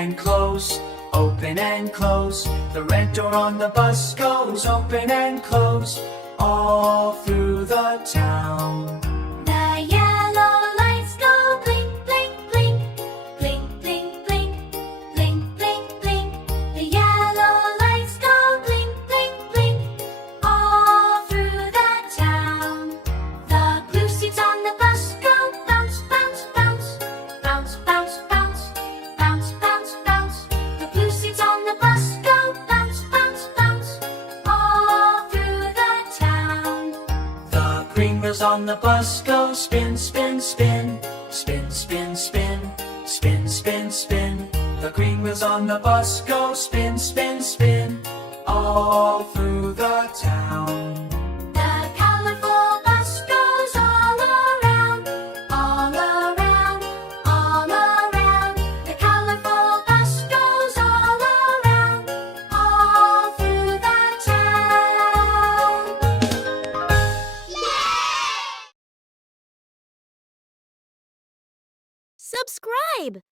and close, open and close. The red door on the bus goes open and close all through the town. The yellow lights go blink, blink, blink, blink, blink, blink, blink, blink, blink. The yellow lights go blink, blink, blink, all through the town. The blue seats on the bus go bounce, bounce, bounce, bounce, bounce, bounce, bounce, bounce, bounce. The blue seats on the bus go bounce, bounce, bounce, all through the town. The green wheels on the bus go spin, spin, spin, spin, spin, spin, spin, spin, spin. The green wheels on the bus go spin, spin, spin, all through the town. The colorful bus goes all around, all around, all around. The colorful bus goes all around, all through the town. Subscribe!